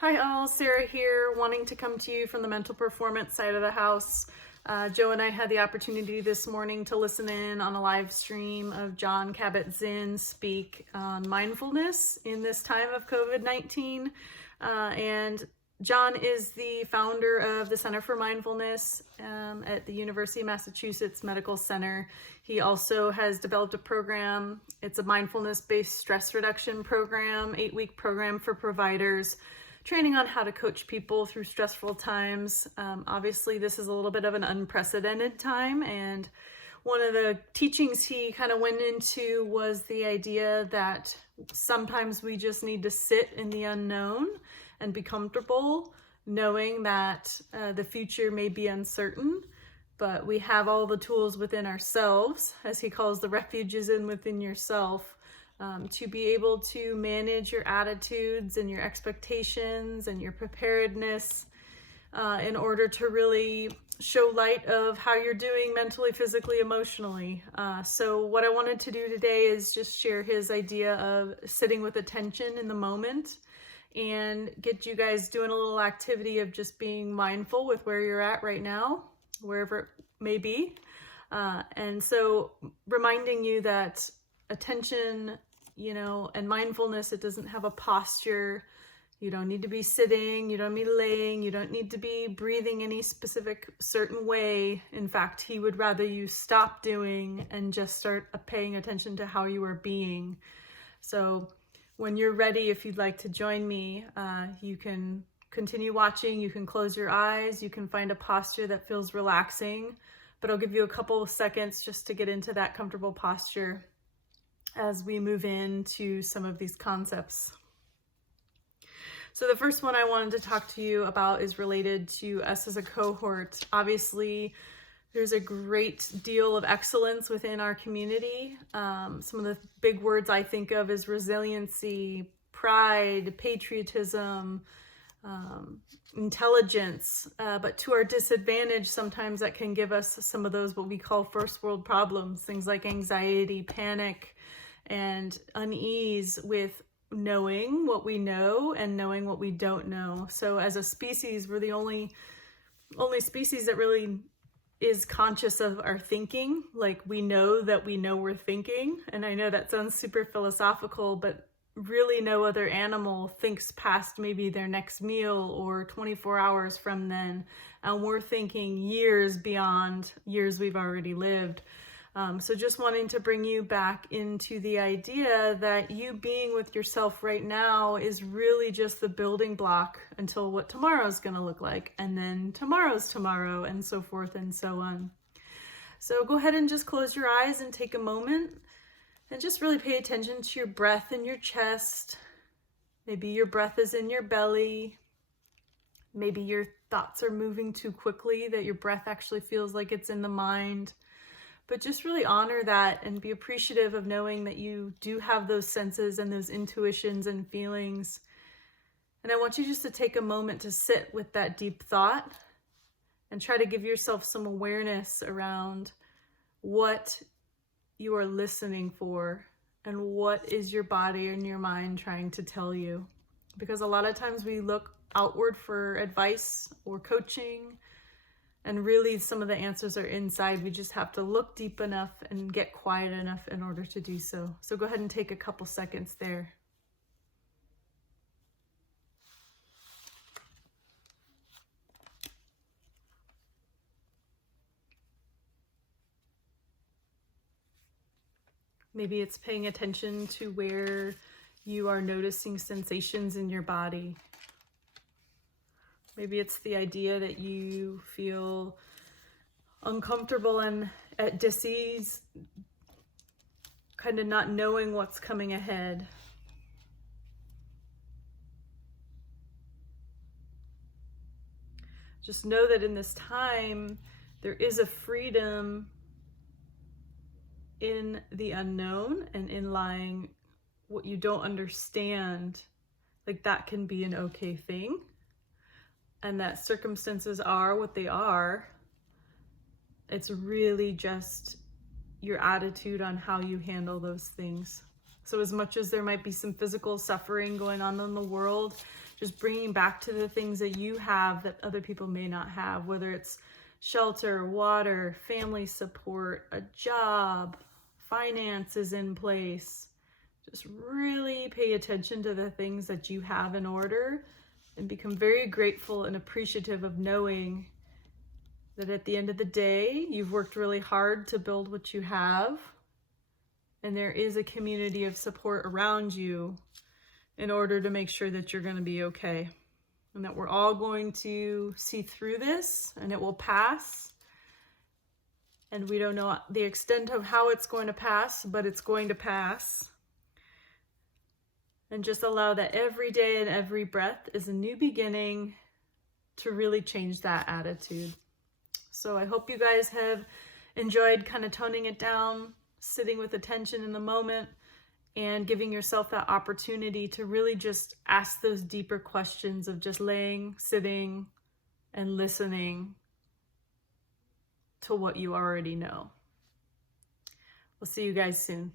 Hi all, Sarah here, wanting to come to you from the mental performance side of the house. Joe and I had the opportunity this morning to listen in on a live stream of Jon Kabat-Zinn speak on mindfulness in this time of COVID-19. And Jon is the founder of the Center for Mindfulness at the University of Massachusetts Medical Center. He also has developed a program. It's a mindfulness-based stress reduction program, 8-week program for providers, training on how to coach people through stressful times. Obviously, this is a little bit of an unprecedented time, and one of the teachings he kind of went into was the idea that sometimes we just need to sit in the unknown and be comfortable, knowing that the future may be uncertain, but we have all the tools within ourselves, as he calls the refuges within yourself, to be able to manage your attitudes and your expectations and your preparedness in order to really show light of how you're doing mentally, physically, emotionally. So what I wanted to do today is just share his idea of sitting with attention in the moment and get you guys doing a little activity of just being mindful with where you're at right now, wherever it may be. And so reminding you that attention, and mindfulness, it doesn't have a posture. You don't need to be sitting, you don't need laying, you don't need to be breathing any specific certain way. In fact, he would rather you stop doing and just start paying attention to how you are being. So when you're ready, if you'd like to join me, you can continue watching, you can close your eyes, you can find a posture that feels relaxing, but I'll give you a couple of seconds just to get into that comfortable posture as we move into some of these concepts. So the first one I wanted to talk to you about is related to us as a cohort. Obviously, there's a great deal of excellence within our community. Some of the big words I think of is resiliency, pride, patriotism, intelligence, but to our disadvantage, sometimes that can give us some of those what we call first world problems, things like anxiety, panic, and unease with knowing what we know and knowing what we don't know. So as a species, we're the only species that really is conscious of our thinking. Like, we know that we know we're thinking. And I know that sounds super philosophical, but really no other animal thinks past maybe their next meal or 24 hours from then. And we're thinking years beyond years we've already lived. So just wanting to bring you back into the idea that you being with yourself right now is really just the building block until what tomorrow's going to look like, and then tomorrow's tomorrow, and so forth and so on. So go ahead and just close your eyes and take a moment and just really pay attention to your breath in your chest. Maybe your breath is in your belly. Maybe your thoughts are moving too quickly that your breath actually feels like it's in the mind. But just really honor that and be appreciative of knowing that you do have those senses and those intuitions and feelings. And I want you just to take a moment to sit with that deep thought and try to give yourself some awareness around what you are listening for and what is your body and your mind trying to tell you. Because a lot of times we look outward for advice or coaching, and really some of the answers are inside. We just have to look deep enough and get quiet enough in order to do so. So go ahead and take a couple seconds there. Maybe it's paying attention to where you are noticing sensations in your body. Maybe it's the idea that you feel uncomfortable and at dis-ease, kind of not knowing what's coming ahead. Just know that in this time, there is a freedom in the unknown and in lying what you don't understand. Like, that can be an okay thing. And that circumstances are what they are. It's really just your attitude on how you handle those things. So as much as there might be some physical suffering going on in the world, just bringing back to the things that you have that other people may not have, whether it's shelter, water, family support, a job, finances in place. Just really pay attention to the things that you have in order and become very grateful and appreciative of knowing that at the end of the day, you've worked really hard to build what you have, and there is a community of support around you in order to make sure that you're going to be okay, and that we're all going to see through this and it will pass. And we don't know the extent of how it's going to pass, but it's going to pass. And just allow that every day and every breath is a new beginning to really change that attitude. So I hope you guys have enjoyed kind of toning it down, sitting with attention in the moment, and giving yourself that opportunity to really just ask those deeper questions of just laying, sitting, and listening to what you already know. We'll see you guys soon.